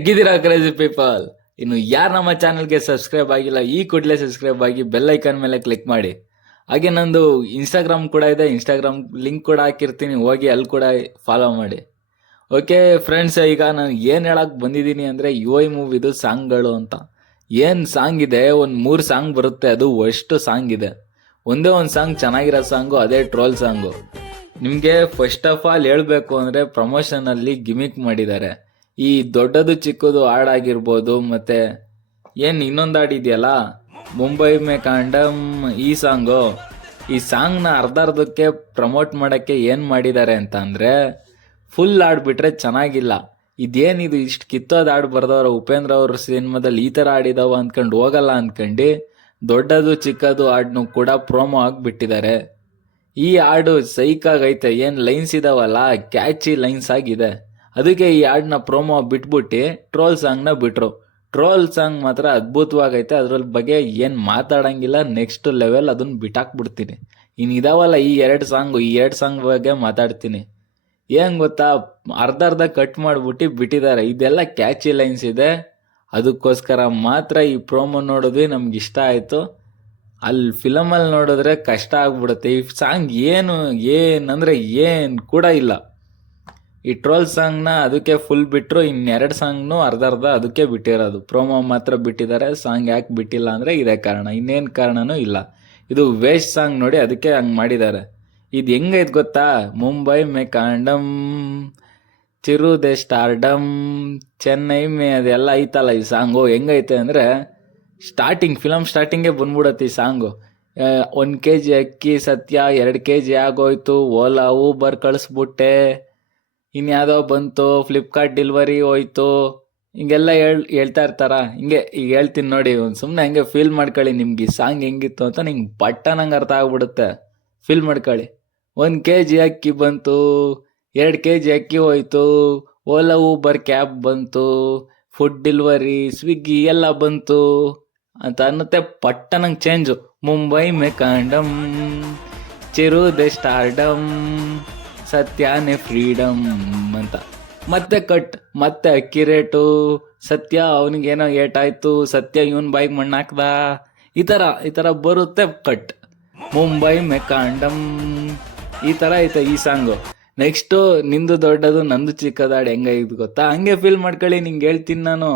ಹೇಗಿದ್ದೀರಾ crazy people? ಇನ್ನು ಯಾರು ನಮ್ಮ ಚಾನಲ್ಗೆ ಸಬ್ಸ್ಕ್ರೈಬ್ ಆಗಿಲ್ಲ, ಈ ಕೂಡಲೇ ಸಬ್ಸ್ಕ್ರೈಬ್ ಆಗಿ ಬೆಲ್ ಐಕಾನ್ ಮೇಲೆ ಕ್ಲಿಕ್ ಮಾಡಿ. ಹಾಗೆ ನಂದು ಇನ್ಸ್ಟಾಗ್ರಾಮ್ ಕೂಡ ಇದೆ, ಇನ್ಸ್ಟಾಗ್ರಾಮ್ ಲಿಂಕ್ ಕೂಡ ಹಾಕಿರ್ತೀನಿ, ಹೋಗಿ ಅಲ್ಲಿ ಕೂಡ ಫಾಲೋ ಮಾಡಿ. ಓಕೆ ಫ್ರೆಂಡ್ಸ್, ಈಗ ನಾನು ಏನು ಹೇಳಕ್ ಬಂದಿದ್ದೀನಿ ಅಂದರೆ UI ಮೂವಿದು ಸಾಂಗ್ಗಳು ಅಂತ. ಏನು ಸಾಂಗ್ ಇದೆ, ಒಂದು 3 ಸಾಂಗ್ ಬರುತ್ತೆ, ಅದು ಅಷ್ಟು ಸಾಂಗ್ ಇದೆ. ಒಂದೇ ಒಂದು ಸಾಂಗ್ ಚೆನ್ನಾಗಿರೋ ಸಾಂಗು, ಅದೇ ಟ್ರೋಲ್ ಸಾಂಗು. ನಿಮಗೆ ಫಸ್ಟ್ ಆಫ್ ಆಲ್ ಹೇಳಬೇಕು ಅಂದರೆ ಪ್ರಮೋಷನಲ್ಲಿ ಗಿಮಿಕ್ ಮಾಡಿದ್ದಾರೆ. ಈ ದೊಡ್ಡದು ಚಿಕ್ಕದು ಹಾಡಾಗಿರ್ಬೋದು, ಮತ್ತೆ ಏನು ಇನ್ನೊಂದು ಹಾಡಿದೆಯಲ್ಲ, ಮುಂಬೈ ಮೇ ಕಾಂಡಮ್, ಈ ಸಾಂಗು. ಈ ಸಾಂಗ್ನ ಅರ್ಧಕ್ಕೆ ಪ್ರಮೋಟ್ ಮಾಡೋಕ್ಕೆ ಏನು ಮಾಡಿದ್ದಾರೆ ಅಂತ ಅಂದರೆ, ಫುಲ್ ಹಾಡ್ಬಿಟ್ರೆ ಚೆನ್ನಾಗಿಲ್ಲ. ಇದೇನಿದು ಇಷ್ಟು ಕಿತ್ತೋದು ಹಾಡು ಬರ್ದವ್ರು ಉಪೇಂದ್ರ ಅವ್ರ ಸಿನಿಮಾದಲ್ಲಿ ಈ ಥರ ಹಾಡಿದಾವ ಅಂದ್ಕೊಂಡು ಹೋಗಲ್ಲ ಅಂದ್ಕೊಂಡು ದೊಡ್ಡದು ಚಿಕ್ಕದು ಹಾಡನ್ನು ಕೂಡ ಪ್ರೋಮೋ ಆಗಿಬಿಟ್ಟಿದ್ದಾರೆ. ಈ ಹಾಡು ಸೈಕಾಗೈತೆ, ಏನು ಲೈನ್ಸ್ ಇದಾವಲ್ಲ ಕ್ಯಾಚಿ ಲೈನ್ಸ್ ಆಗಿದೆ. ಅದಕ್ಕೆ ಈ ಹಾಡನ್ನ ಪ್ರೋಮೋ ಬಿಟ್ಬಿಟ್ಟು ಟ್ರೋಲ್ ಸಾಂಗ್ನ ಬಿಟ್ರು. ಟ್ರೋಲ್ ಸಾಂಗ್ ಮಾತ್ರ ಅದ್ಭುತವಾಗೈತೆ, ಅದ್ರ ಬಗ್ಗೆ ಏನು ಮಾತಾಡಂಗಿಲ್ಲ, ನೆಕ್ಸ್ಟ್ ಲೆವೆಲ್, ಅದನ್ನ ಬಿಟ್ಟಾಕ್ಬಿಡ್ತೀನಿ. ಇನ್ನು ಇದಾವಲ್ಲ ಈ ಎರಡು ಸಾಂಗ್ ಬಗ್ಗೆ ಮಾತಾಡ್ತೀನಿ. ಏನು ಗೊತ್ತಾ, ಅರ್ಧ ಕಟ್ ಮಾಡಿಬಿಟ್ಟು ಬಿಟ್ಟಿದ್ದಾರೆ. ಇದೆಲ್ಲ ಕ್ಯಾಚಿ ಲೈನ್ಸ್ ಇದೆ, ಅದಕ್ಕೋಸ್ಕರ ಮಾತ್ರ ಈ ಪ್ರೋಮೋ ನೋಡಿದ್ವಿ, ನಮ್ಗೆ ಇಷ್ಟ ಆಯಿತು. ಅಲ್ಲಿ ಫಿಲಮಲ್ಲಿ ನೋಡಿದ್ರೆ ಕಷ್ಟ ಆಗ್ಬಿಡುತ್ತೆ. ಈ ಸಾಂಗ್ ಏನಂದರೆ ಏನು ಕೂಡ ಇಲ್ಲ. ಈ ಟ್ರೋಲ್ ಸಾಂಗ್ನ ಅದಕ್ಕೆ ಫುಲ್ ಬಿಟ್ಟರು, ಇನ್ನೆರಡು ಸಾಂಗ್ನು ಅರ್ಧ ಅದಕ್ಕೆ ಬಿಟ್ಟಿರೋದು. ಪ್ರೋಮೋ ಮಾತ್ರ ಬಿಟ್ಟಿದ್ದಾರೆ, ಸಾಂಗ್ ಯಾಕೆ ಬಿಟ್ಟಿಲ್ಲ ಅಂದರೆ ಇದೇ ಕಾರಣ, ಇನ್ನೇನು ಕಾರಣನೂ ಇಲ್ಲ. ಇದು ವೇಸ್ಟ್ ಸಾಂಗ್ ನೋಡಿ, ಅದಕ್ಕೆ ಹಂಗೆ ಮಾಡಿದ್ದಾರೆ. ಇದು ಹೆಂಗೈತೆ ಗೊತ್ತಾ, ಮುಂಬೈ ಮೇ ಕಾಂಡಮ್, ಚಿರುದೆ ಸ್ಟಾರ್ಡಮ್, ಚೆನ್ನೈ ಮೇ, ಅದೆಲ್ಲ ಐತಲ್ಲ ಈ ಸಾಂಗು. ಹೆಂಗೈತೆ ಅಂದರೆ ಫಿಲಮ್ ಸ್ಟಾರ್ಟಿಂಗೇ ಬಂದ್ಬಿಡತ್ತೆ ಈ ಸಾಂಗು. 1 kg ಅಕ್ಕಿ ಸತ್ಯ 2 kg ಆಗೋಯ್ತು, ಓಲಾ ಊಬರ್ ಕಳಿಸ್ಬಿಟ್ಟೆ, ಇನ್ಯಾವುದೋ ಬಂತು, ಫ್ಲಿಪ್ಕಾರ್ಟ್ ಡೆಲಿವರಿ ಹೋಯ್ತು, ಹಿಂಗೆಲ್ಲ ಹೇಳ್ತಾ ಇರ್ತಾರ. ಹಿಂಗೆ ಈಗ ಹೇಳ್ತೀನಿ ನೋಡಿ, ಒಂದು ಸುಮ್ಮನೆ ಹಂಗೆ ಫೀಲ್ ಮಾಡ್ಕೊಳ್ಳಿ, ನಿಮ್ಗೆ ಈ ಸಾಂಗ್ ಹೆಂಗಿತ್ತು ಅಂತ ನಿಂಗೆ ನಂಗೆ ಅರ್ಥ ಆಗ್ಬಿಡುತ್ತೆ. ಫೀಲ್ ಮಾಡ್ಕೊಳ್ಳಿ. 1 kg ಅಕ್ಕಿ ಬಂತು, 2 kg ಅಕ್ಕಿ ಹೋಯ್ತು, ಓಲಾ ಊಬರ್ ಕ್ಯಾಬ್ ಬಂತು, ಫುಡ್ ಡೆಲಿವರಿ ಸ್ವಿಗ್ಗಿ ಎಲ್ಲ ಬಂತು ಅಂತ ಅನ್ನತ್ತೆ. ನಂಗೆ ಚೇಂಜು. ಮುಂಬೈ ಮೇ ಕಾಂಡಮ್, ಚಿರುದೆ ಸ್ಟಾರ್ಡಮ್, ಸತ್ಯಾನೇ ಫ್ರೀಡಮ್ ಅಂತ. ಮತ್ತೆ ಕಟ್, ಮತ್ತೆ ಅಕ್ಕಿ ರೇಟು, ಸತ್ಯ ಅವನಿಗೇನೋ ಏಟಾಯ್ತು, ಸತ್ಯ ಇವನ್ ಬಾಯಿಗೆ ಮಣ್ಣು ಹಾಕ್ದ, ಈ ಥರ ಬರುತ್ತೆ ಕಟ್. ಮುಂಬೈ ಮೇ ಕಾಂಡಮ್, ಈ ಥರ ಐತೆ ಈ ಸಾಂಗು. ನೆಕ್ಸ್ಟು ನಿಂದು ದೊಡ್ಡದು ನಂದು ಚಿಕ್ಕದಾಡು ಹೆಂಗೈದು ಗೊತ್ತಾ, ಹಂಗೆ ಫೀಲ್ ಮಾಡ್ಕೊಳ್ಳಿ. ನಿಂಗೆ ಹೇಳ್ತೀನಿ ನಾನು.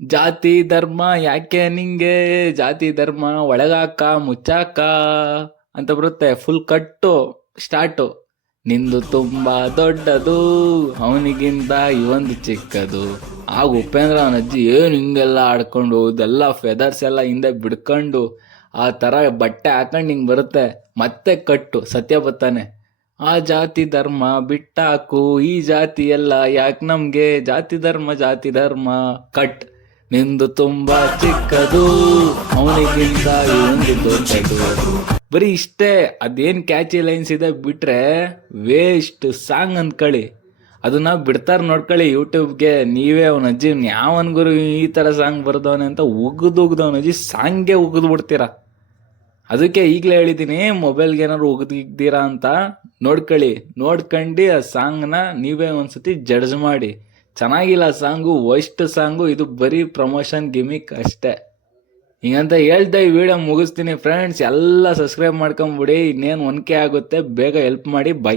ಜಾತಿ ಧರ್ಮ ಯಾಕೆ ನಿಂಗೆ, ಜಾತಿ ಧರ್ಮ ಒಳಗಾಕ ಮುಚ್ಚಾಕ ಅಂತ ಬರುತ್ತೆ. ಫುಲ್ ಕಟ್ಟು ಸ್ಟಾರ್ಟು. ನಿಂದು ತುಂಬಾ ದೊಡ್ಡದು, ಅವನಿಗಿಂತ ಇವೊಂದು ಚಿಕ್ಕದು. ಆಗ ಉಪೇಂದ್ರ ಅವನ ಅಜ್ಜಿ ಏನು ಹಿಂಗೆಲ್ಲ ಆಡ್ಕೊಂಡು, ಇದೆಲ್ಲ ಫೆದರ್ಸ್ ಎಲ್ಲ ಹಿಂದೆ ಬಿಡ್ಕೊಂಡು ಆ ಥರ ಬಟ್ಟೆ ಹಾಕೊಂಡು ಹಿಂಗೆ ಬರುತ್ತೆ. ಮತ್ತೆ ಕಟ್ಟು, ಸತ್ಯ ಬರ್ತಾನೆ. ಆ ಜಾತಿ ಧರ್ಮ ಬಿಟ್ಟಾಕು, ಈ ಜಾತಿ ಎಲ್ಲ ಯಾಕೆ ನಮ್ಗೆ, ಜಾತಿ ಧರ್ಮ ಕಟ್. ನಿಂದು ತುಂಬಾ ಚಿಕ್ಕದು, ಅವನಿಗಿಂತ ಇವೊಂದು ದೊಡ್ಡದು. ಬರೀ ಇಷ್ಟೇ. ಅದೇನು ಕ್ಯಾಚಿ ಲೈನ್ಸ್ ಇದೆ ಬಿಟ್ರೆ ವೇಸ್ಟ್ ಸಾಂಗ್ ಅಂದ್ಕೊಳ್ಳಿ. ಅದನ್ನ ಬಿಡ್ತಾರೆ ನೋಡ್ಕೊಳ್ಳಿ ಯೂಟ್ಯೂಬ್ಗೆ. ನೀವೇ ಅವನ ಅಜ್ಜಿ ಯಾವನ್ಗುರು ಈ ಥರ ಸಾಂಗ್ ಬರ್ದವನೆ ಅಂತ ಉಗ್ದವನ ಅಜ್ಜಿ ಸಾಂಗ್ಗೆ ಉಗಿದು ಬಿಡ್ತೀರಾ. ಅದಕ್ಕೆ ಈಗಲೇ ಹೇಳಿದ್ದೀನಿ, ಮೊಬೈಲ್ಗೆ ಏನಾದ್ರು ಉಗಿದಿದ್ದೀರಾ ಅಂತ ನೋಡ್ಕೊಳ್ಳಿ. ನೋಡ್ಕೊಂಡು ಆ ಸಾಂಗ್ನ ನೀವೇ ಒಂದ್ಸತಿ ಜಡ್ಜ್ ಮಾಡಿ. ಚೆನ್ನಾಗಿಲ್ಲ ಸಾಂಗು, ವರ್ಸ್ಟ್ ಸಾಂಗು. ಇದು ಬರೀ ಪ್ರಮೋಷನ್ ಗಿಮಿಕ್ ಅಷ್ಟೇ. ಹಿಂಗಂತ ಹೇಳ್ದೆ ಈ ವಿಡಿಯೋ ಮುಗಿಸ್ತೀನಿ ಫ್ರೆಂಡ್ಸ್. ಎಲ್ಲ ಸಬ್ಸ್ಕ್ರೈಬ್ ಮಾಡ್ಕೊಂಬಿಡಿ, ಇನ್ನೇನು 1K ಆಗುತ್ತೆ. ಬೇಗ ಹೆಲ್ಪ್ ಮಾಡಿ. ಬೈ.